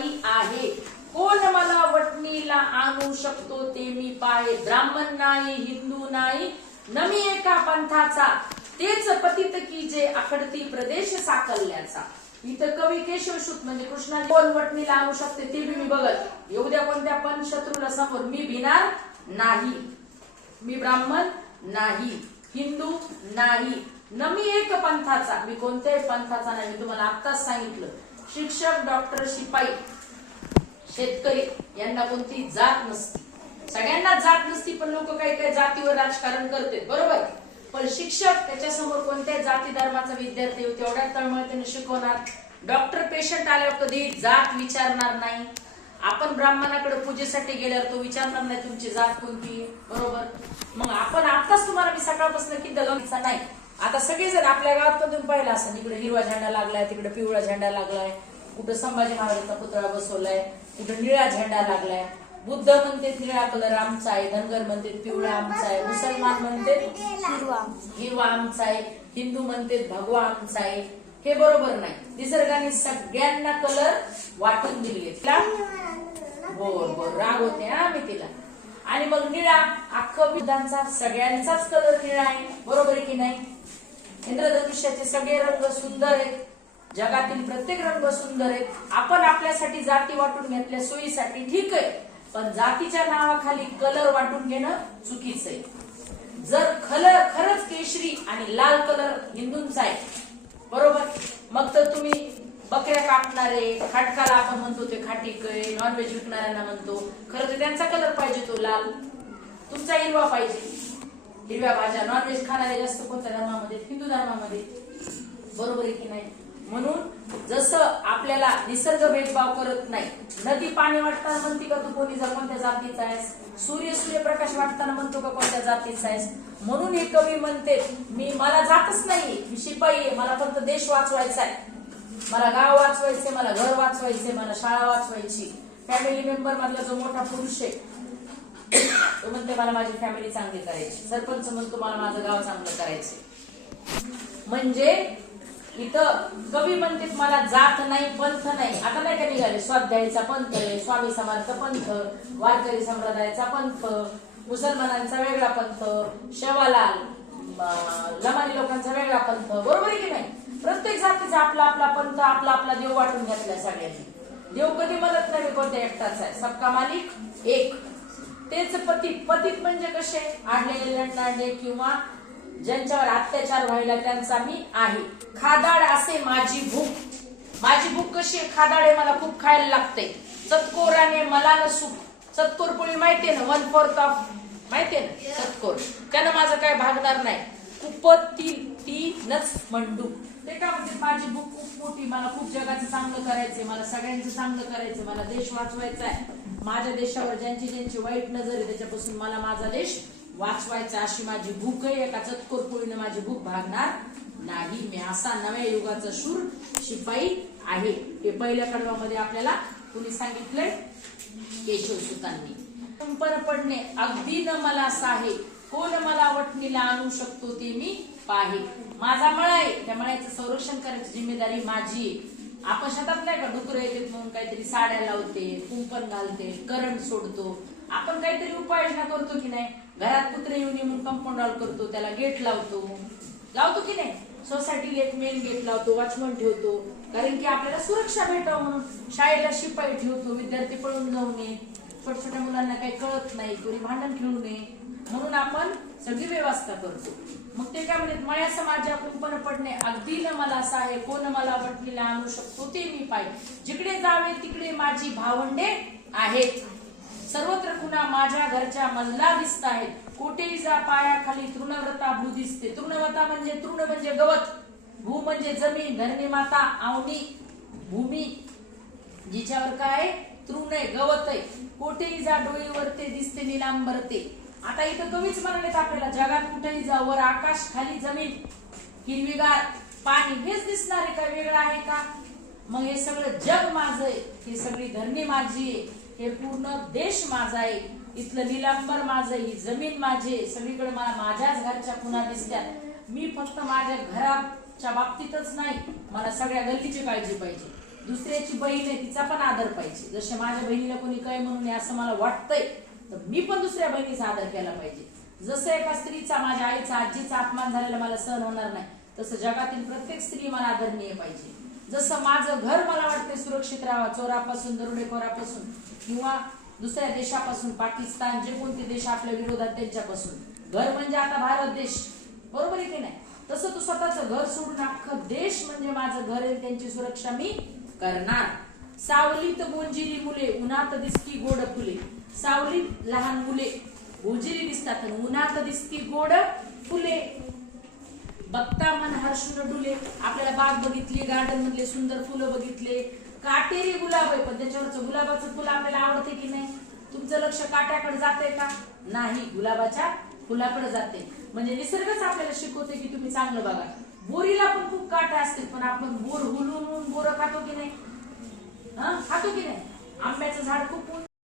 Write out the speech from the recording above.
शिपाई आहे, कोण मला वटणीला आणू शकतो ते मी पाहे, ब्राह्मण नाही हिंदू नाही नमी एका पंथाचा, तेच पतित की जे आखडती प्रदेश साकल्याचा. इथं कवी केशवसूत म्हणजे कृष्णा कोण वटणीला आणू शकते ते मी बघत, येऊ द्या कोणत्या पण शत्रूला समोर, मी भिणार नाही, मी ब्राह्मण नाही हिंदू नाही नमी एक पंथाचा, मी कोणत्याही पंथाचा नाही. मी तुम्हाला आत्ताच सांगितलं, शिक्षक डॉक्टर शिपाई शेतकरी यांना कोणती जात नसती, सगळ्यांना जात नसती, पण लोक काही काही जातीवर राजकारण करतात बरोबर. पण शिक्षक त्याच्यासमोर कोणत्याही जाती धर्माचा विद्यार्थी तेवढ्या तळमळीने शिकवणार. डॉक्टर पेशंट आल्यावर कधी जात विचारणार नाही. आपण ब्राह्मणाकडे पूजेसाठी गेल्यावर तो विचारणार नाही तुमची जात कोणती बरोबर. मग आपण आताच तुम्हाला मी सकाळपासून किती दगडचा नाही, आता सगळेजण आपल्या गावात पण तुम्ही पाहिला असं, इकडे हिरवा झेंडा लागलाय, तिकडे पिवळा झेंडा लागलाय, कुठं संभाजी महाराजांचा पुतळा बसवलाय, कुठं निळा झेंडा लागलाय. बुद्ध म्हणते निळा कलर आमचा आहे, धनगर म्हणते पिवळा आमचा आहे, मुसलमान म्हणते हिरवा आमचा आहे, हिंदू म्हणते भगवा आमचा आहे. हे बरोबर नाही. निसर्गाने सगळ्यांना कलर वाटून दिले. राग होते मी तिला. आणि मग निळा अख्खं विधांचा सगळ्यांचाच कलर निळा आहे बरोबर आहे की नाही. इंद्रधनुष्याचे सगळे रंग सुंदर आहेत, जगातील प्रत्येक रंग सुंदर आहेत. आपण आपल्यासाठी जाती वाटून घेतल्या सोयीसाठी ठीक आहे, पण जातीच्या नावाखाली कलर वाटून घेणं चुकीचं आहे. जर खरंच केशरी आणि लाल कलर हिंदूंचा आहे बरोबर, मग तर तुम्ही बकऱ्या कापणारे, खाटकाला आपण म्हणतो ते खाटीक, नॉनव्हेज विकणाऱ्यांना म्हणतो, खरं तर त्यांचा कलर पाहिजे तो लाल, तुमचा हिरवा पाहिजे. हिरव्या भाज्या नॉनव्हेज खाणारे जास्त कोणत्या धर्मामध्ये, हिंदू धर्मामध्ये बरोबर आहे की नाही. म्हणून जसं आपल्याला निसर्ग भेदभाव करत नाही, नदी पाणी वाटताना म्हणते का तू कोणी कोणत्या जातीचा आहेस, सूर्यप्रकाश वाटताना म्हणतो का कोणत्या जातीचा आहेस. म्हणून हे कवी म्हणते मला जातच नाही, मी शिपाई आहे, मला फक्त देश वाचवायचा आहे, मला गाव वाचवायचे, मला घर वाचवायचे, मला शाळा वाचवायची. फॅमिली मेंबर मधला जो मोठा पुरुष आहे तो म्हणते मला माझी फॅमिली चांगली करायची, सरपंच म्हणतो मला माझं गाव चांगलं करायचे. म्हणजे इथं कवी म्हणते मला जात नाही पंथ नाही. आता नाही का निघाले स्वाध्यायीचा पंथ आहे, स्वामी समर्थ पंथ, वारकरी संप्रदायाचा पंथ, मुसलमानांचा वेगळा पंथ, शेवालाल लमानी लोकांचा वेगळा पंथ बरोबर आहे की नाही. प्रत्येक जातीचा आपला आपला पंथ, आपला आपला देव वाटून घेतलाय सगळ्यांनी. देव कधी म्हणत नाही कोणत्या एकटाच आहे, सबका मालिक एक. तेच पतित म्हणजे कसे आडले लढणारे किंवा ज्यांच्यावर अत्याचार व्हायला त्यांचा मी आहे. खादाड असे माझी भूक, माझी भूक कशी खादाड आहे, मला खूप खायला लागते. चतकोराने मला न सुख, चतकोर पोळी माहितीये ना, 1/4 माहितीये ना चतकोर, त्यानं माझं काय भागणार नाही. कुपती नच मंडू, ते का म्हणजे माझी भूक खूप मोठी, मला खूप जगाचं चांगलं करायचंय, मला सगळ्यांचं चांगलं करायचंय, मला देश वाचवायचा आहे. माझ्या देशावर ज्यांची वाईट नजर आहे त्याच्यापासून मला माझा देश वाचवायचा, अशी माझी भूक आहे. एका चतकोर पोळीने माझी भूक भागणार नाही. मी असा नव्या युगाचा शूर शिपाई आहे. हे पहिल्या कडव्यामध्ये आपल्याला कुणी सांगितलंय, केशवसूतांनी. कंपन पडणे अगदी न मला आहे, कोण मला वटणीला आणू शकतो ते मी पाहे. माझा मळा आहे, त्या मळ्याचं संरक्षण करायची जिम्मेदारी माझी आहे. आपण शेतात नाही का डुकरं येतात म्हणून काहीतरी साड्या लावते, कुंपण घालते, करंट सोडतो, आपण काहीतरी उपाययोजना करतो की नाही. घरात कुत्रे येऊन म्हणून कंपाऊंड वॉल करतो, त्याला गेट लावतो की नाही. सोसायटीला एक मेन गेट लावतो, वॉचमन ठेवतो, कारण की आपल्याला सुरक्षा भेटावं म्हणून. शाळेला शिपाई ठेवतो, विद्यार्थी पळून जाऊ नये, छोट्या छोट्या मुलांना काही कळत नाही, कोणी भांडण खेळू नये म्हणून आपण सगळी व्यवस्था करतो. मग ते काय म्हणतात, मळ्या समाजा कुंपण पडणे अगदी न मला असं आहे, कोण मला वटणीला आणू शकतो ते मी पाहिजे. जिकडे जावे तिकडे माझी भावंडे आहेत, सर्वत्र खुणा माझ्या घरच्या मल्ला दिसत आहेत. कोठेही जा पायाखाली तृणव्रता भू दिसते. तृणव्रता म्हणजे तृण म्हणजे गवत, भू म्हणजे जमीन, धरणी माता आवनी भूमी, जिच्यावर काय तृण आहे गवत आहे. कोठेही जा डोळीवर ते दिसते निलांबरते. आता इथं कवीच म्हणाले आपल्याला, जगात कुठेही जा वर आकाश खाली जमीन हिरवीगार पाणी हेच दिसणार आहे का, वेगळं आहे का. मग हे सगळं जग माझं आहे, ही सगळी धरणी माझी आहे, हे पूर्ण देश माझा आहे, इथलं निलांबर माझं, ही जमीन माझी आहे, सगळीकडे मला माझ्याच घरच्या खुणा दिसतात. मी फक्त माझ्या घराच्या बाबतीतच नाही, मला सगळ्या गल्लीची काळजी पाहिजे. दुसऱ्याची बहीण आहे तिचा पण आदर पाहिजे. जसे माझ्या बहिणीला कोणी काय म्हणून नये असं मला वाटतंय तर मी पण दुसऱ्या बहिणीचा आदर केला पाहिजे. जसं एका स्त्रीचा माझ्या आईचा आजीचा अपमान झालेला मला सहन होणार नाही तसं जगातील प्रत्येक स्त्री मला आदरणीय पाहिजे. जसं माझं घर मला वाटते सुरक्षित राहावा चोरापासून दरोडेखोरापासून किंवा दुसऱ्या देशापासून पाकिस्तान जे कोणते देश आपल्या विरोधात त्यांच्यापासून. घर म्हणजे आता भारत देश बरोबर आहे की नाही. तसं तू स्वतःचं घर सोडून अख्खं देश म्हणजे माझं घर आहे त्यांची सुरक्षा मी करणार. सावलीत बोंजिरी मुले उन्हात दिसती गोड फुले. सावलीत लहान मुले बोंजिरी दिसतात उन्हात दिसती गोड फुले. बघता मन हर्षून डुले. आपल्याला बाग बघितली गार्डन मधले सुंदर फुलं बघितले. काटेरी गुलाब आहे पण त्याच्यावरचं गुलाबाचं फुल आपल्याला आवडते की नाही. तुमचं लक्ष काट्याकडे जाते का नाही गुलाबाच्या फुलाकडे जाते. म्हणजे निसर्गच आपल्याला शिकवते की तुम्ही चांगलं बघा. बोरीला पण खूप काटे असतील पण आपण बोर हुलून बोर खातो की नाही खातो की नाही.